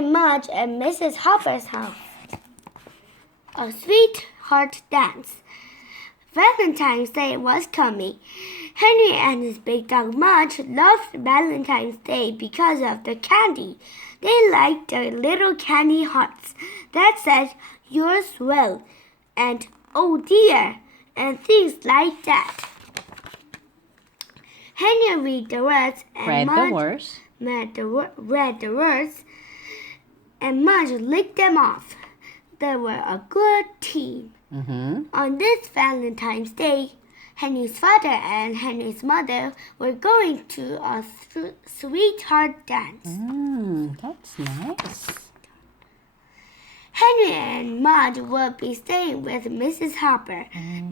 and Mudge at Mrs. Hopper's house. A sweetheart dance. Valentine's Day was coming. Henry and his big dog Mudge loved Valentine's Day because of the candy. They liked the little candy hearts that said, "Yours well," and "Oh dear," and things like that. Henry read the words and Mudge read the words, and Mudge licked them off. They were a good team. On this Valentine's Day, Henry's father and Henry's mother were going to a sweetheart dance. That's nice. Henry and Mudge would be staying with Mrs. Hopper.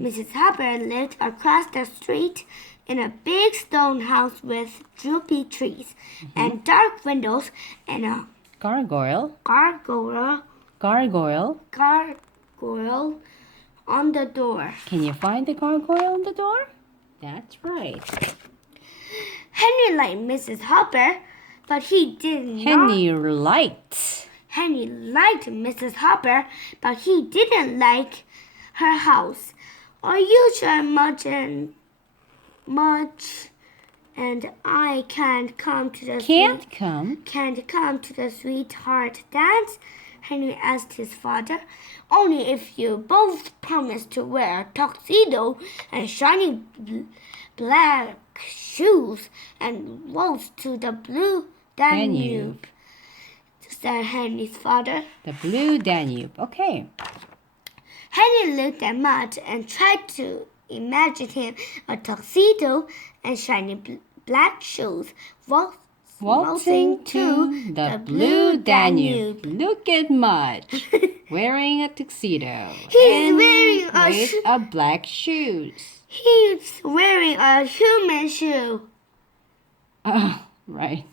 Mrs. Hopper lived across the street in a big stone house with droopy trees and dark windows and a Gargoyle on the door. Can you find the gargoyle on the door? That's right. Henry liked Mrs. Hopper, but he didn't Henry liked Mrs. Hopper, but he didn't like her house. Are you sure Mudge and I can't come to the sweetheart dance? Henry asked his father. Only if you both promise to wear a tuxedo and shiny black shoes and waltz to the blue Danube, said Henry's father. The blue Danube. Okay. Henry looked at Mudge and tried to imagine him a tuxedo and shiny black shoes waltzing to the blue Danube. Look at Mudge wearing a tuxedo. He's wearing a black shoes. He's wearing a human shoe. Oh, right.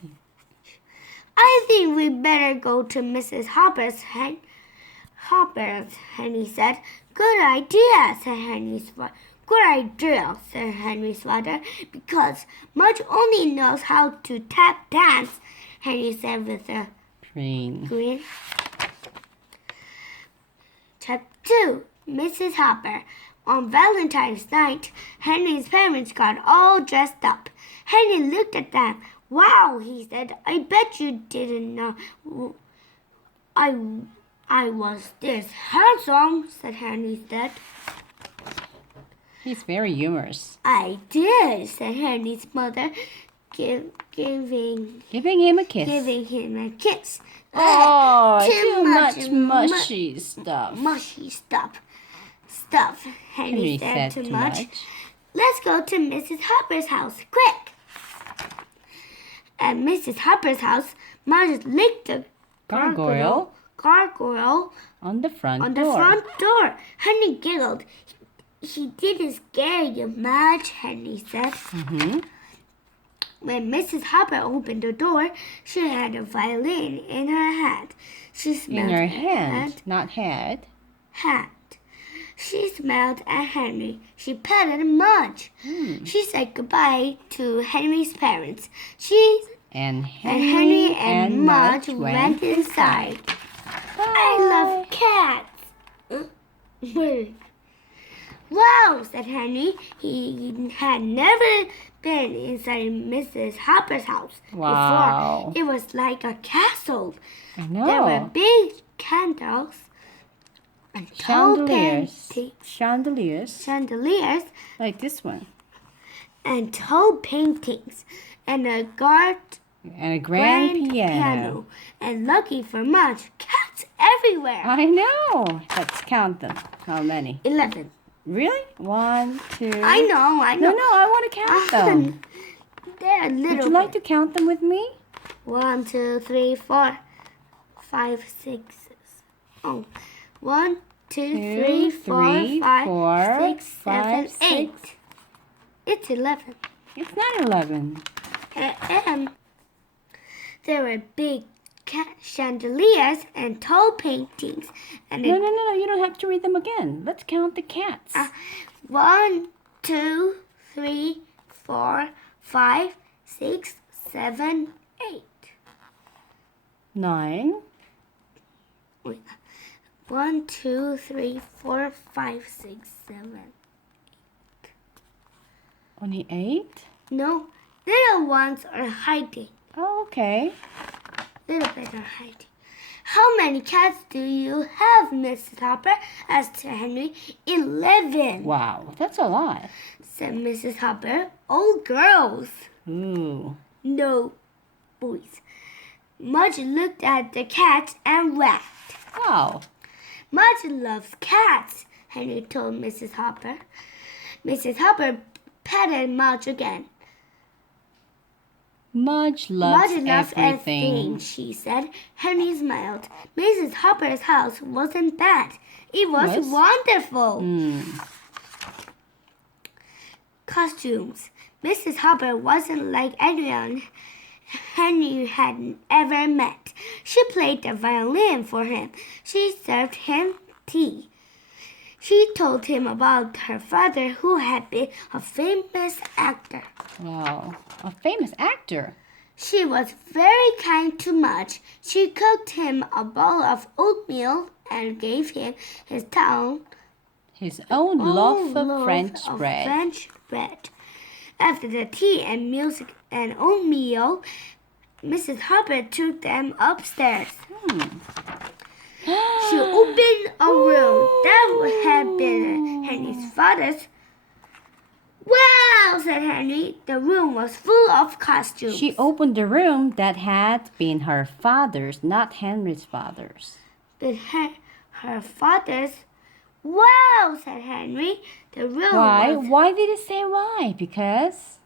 I think we better go to Mrs. Hopper's, Henry said. Good idea, said Henry's father. Good idea, said Henry's father, because Mudge only knows how to tap dance, Henry said with a grin. Chapter 2, Mrs. Hopper. On Valentine's night, Henry's parents got all dressed up. Henry looked at them. Wow, he said, I bet you didn't know I was this handsome, said Henry's dad. He's very humorous. I did, said Henry's mother, giving him a kiss. Oh, too much mushy stuff. Mushy stuff, Henry said too much. Let's go to Mrs. Hopper's house, quick. At Mrs. Hopper's house, Mudge licked the gargoyle on the front door. Henry giggled. He didn't scare you much, Henry said. When Mrs. Hopper opened the door, she had a violin in her hand. She smelled in her hand, not head. Hand. She smiled at Henry. She petted Mudge. She said goodbye to Henry's parents. And Henry and Mudge went inside. Bye. I love cats. Wow, said Henry. He had never been inside Mrs. Hopper's house before. It was like a castle. I know. There were big candles and chandeliers like this one, and tall paintings and a grand piano. And lucky for Mudge, cats everywhere. I know. Let's count them. How many? 11. Really? 1, 2. I know. No, I want to count them. They're little. Would you like to count them with me? 1, 2, 3, 4, 5, 6. Oh, 1, 2, 3, 4, 5, 6, 7, 8. It's 11. It's not 11. And there were big chandeliers and tall paintings. And no, you don't have to read them again. Let's count the cats. 1, 2, 3, 4, 5, 6, 7, 8. 9. Wait. 1, 2, 3, 4, 5, 6, 7. Only 8? No, little ones are hiding. Oh, okay. Little bit are hiding. How many cats do you have, Mrs. Hopper? asked Henry. 11. Wow, that's a lot. Said Mrs. Hopper. All girls. Ooh. No, boys. Mudge looked at the cat and laughed. Wow. Mudge loves cats, Henry told Mrs. Hopper. Mrs. Hopper patted Mudge again. Mudge loves everything, everything. she said. Henry smiled. Mrs. Hopper's house wasn't bad. It was wonderful. Costumes. Mrs. Hopper wasn't like anyone Henry had ever met. She played the violin for him. She served him tea. She told him about her father, who had been a famous actor. Wow, a famous actor. She was very kind to Mudge. She cooked him a bowl of oatmeal and gave him his own loaf of French bread. After the tea and music and oatmeal, Mrs. Hopper took them upstairs. She opened a room that had been Henry's father's. Wow, said Henry. The room was full of costumes. She opened the room that had been her father's, not Henry's father's. But her father's. Wow, said Henry. The room Why? was Why did it say why? Because?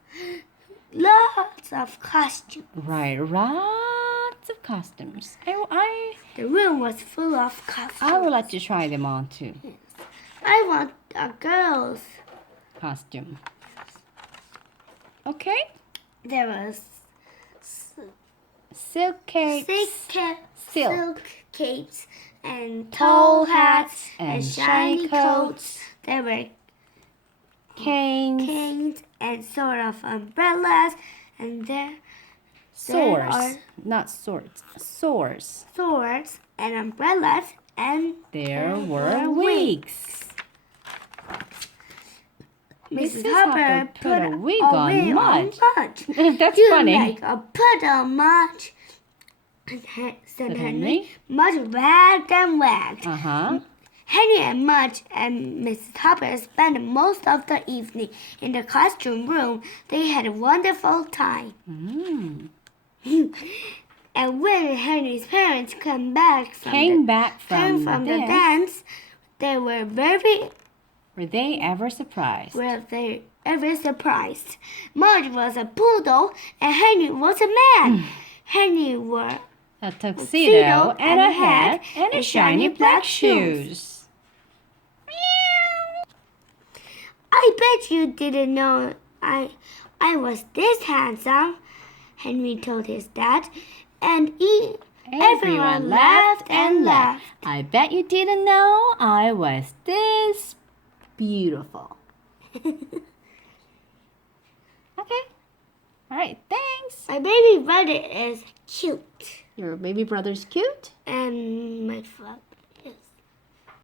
lots of costumes. Right, lots of costumes. The room was full of costumes. I would like to try them on too. I want a girl's Costume. Okay. There was Silk capes. silk capes and Tall tall hats and and shiny shiny coats. coats. There were Canes. canes and sort of umbrellas, and there Swords. are Not swords. Swords. swords and umbrellas, and There were wigs. Mrs. Mrs. Hopper put a wig on Mudge. Mudge. That's You funny. like a put on Mudge, said Henry. Mudge wagged and wagged. Uh-huh. Henry and Mudge and Mrs. Hopper spent most of the evening in the costume room. They had a wonderful time. And when Henry's parents came back from the dance, they were Were they ever surprised? surprised. Mudge was a poodle and Henry was a man. Henry wore A tuxedo and a hat and a shiny black shoes. I bet you didn't know I was this handsome, Henry told his dad, and everyone laughed and laughed. I bet you didn't know I was this beautiful. Okay. All right, thanks. My baby brother is cute, Your baby brother's cute? and my father.